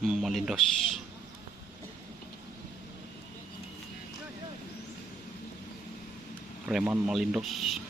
Malindos. Raymond Malindos.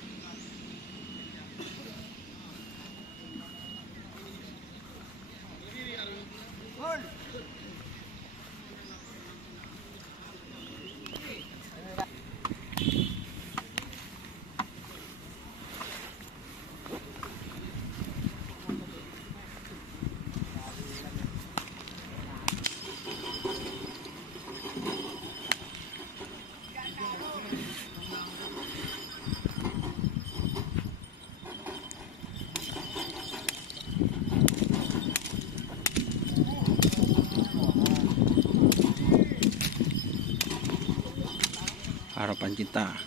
Harapan Cinta.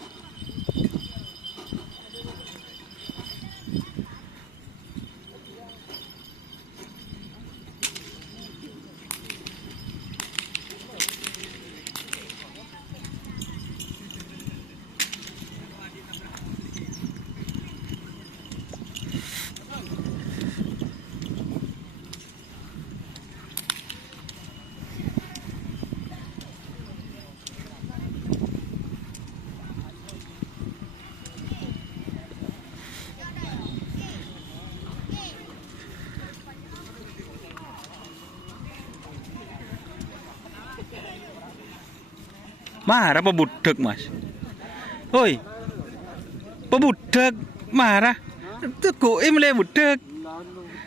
Marah pebudek mas. Hoi, pebudek marah. Tuh mulai budek.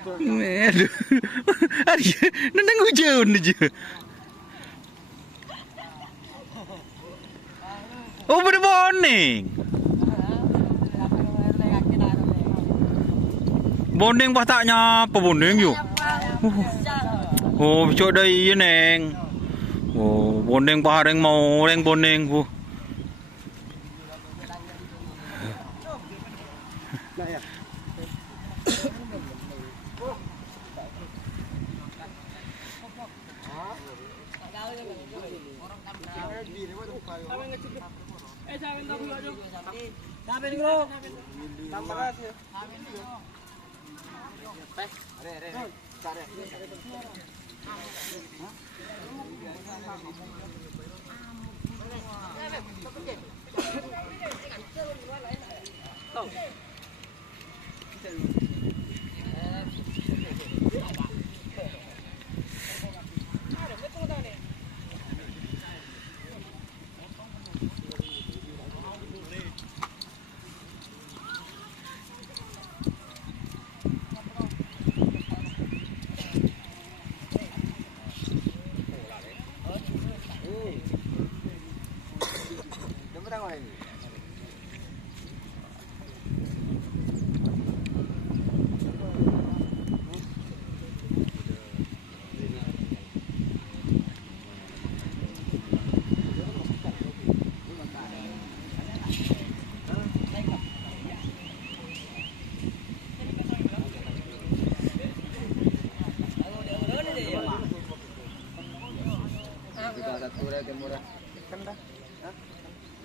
Aduh, aduh, nendang hujan aja. Oh boning. Boning pas taknya apa boning yuk? Oh, cok đây neng. Oh, boning pareng mau reng boning bu.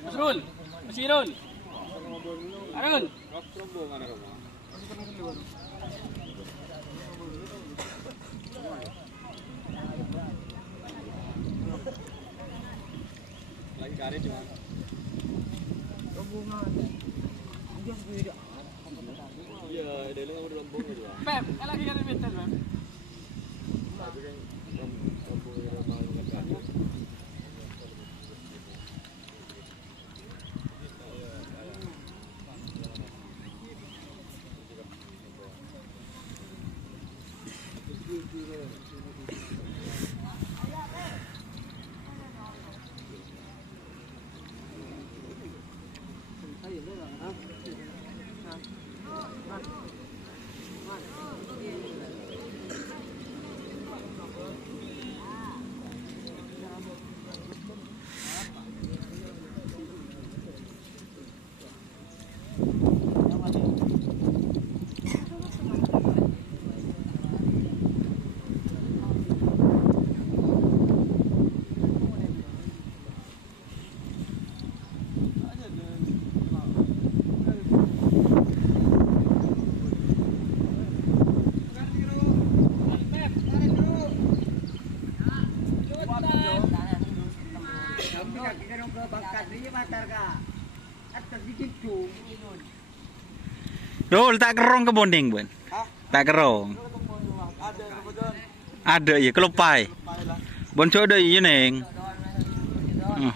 Mas Rul, Mas Irul. Arul. Lagi kare cuma. Iya, dia lu ngomong rombong gitu. Pep, lagi kare betul, Pep. Tapi kan rombong ramai kan. Rol tak kerong ke bonding bun? Tak kerong. Ada kebetulan. Ada ya kelopai. Boncok ada iya neng.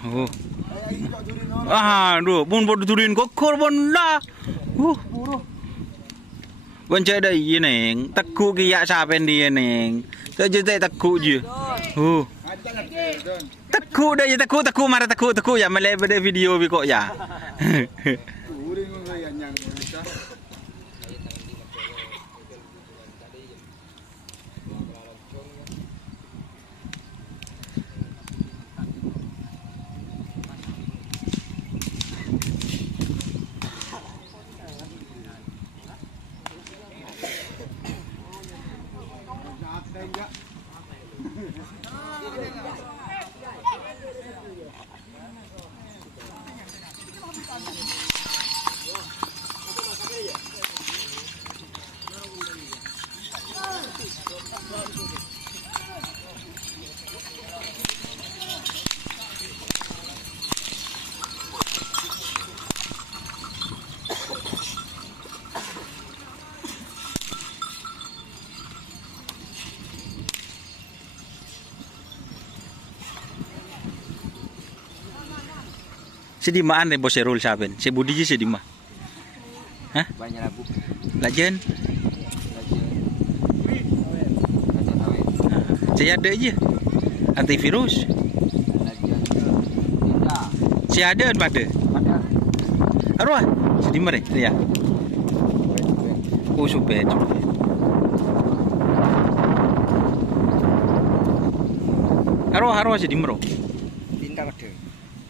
Oh. Aduh, bun bodoh turin kokor bun lah. Boncok ada iya neng. Tekuk kiyak sapen dia neng. Tak tekuk je. Tekuk dah ya tekuk marah tekuk ya malai pada video bi kok ya. Sedih maan deh bos Erol saben. Si Budi je sedih mah. Hah? Banyak lagu. Lajen. Saya ada je. Antivirus. Si ada pada. Arwah. Sedih mah ya. Oh super. Arwah sedih mah. Tindak ada.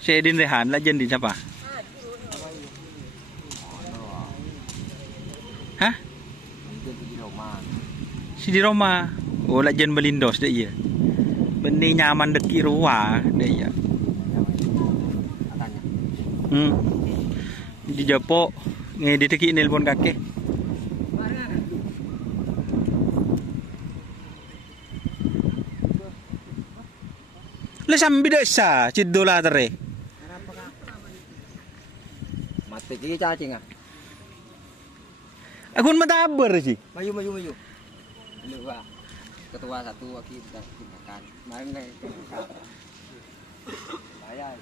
Saya din Rehan, lajen di siapa? Hah? Si di Roma. Oh, lajen Belindos deh iya. Benih nyaman deki ruah deh iya. Di Japo ngedi teki nelpon kakek. Le sambil desa, cidola tere. Mati jadi cacing ah. Aku matabar sih. Mayu. Dua. Ketua satu wakil makan. Main makan. Saya.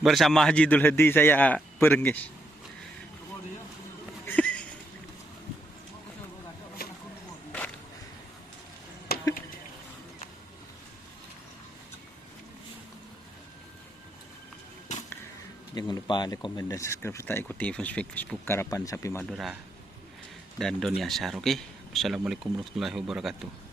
Bersama Haji Dul Hadi saya perengis. Jangan lupa like, komen, dan subscribe serta ikuti Facebook Karapan Sapi Madura dan Doni Asyar. Oke. Wassalamualaikum warahmatullahi wabarakatuh.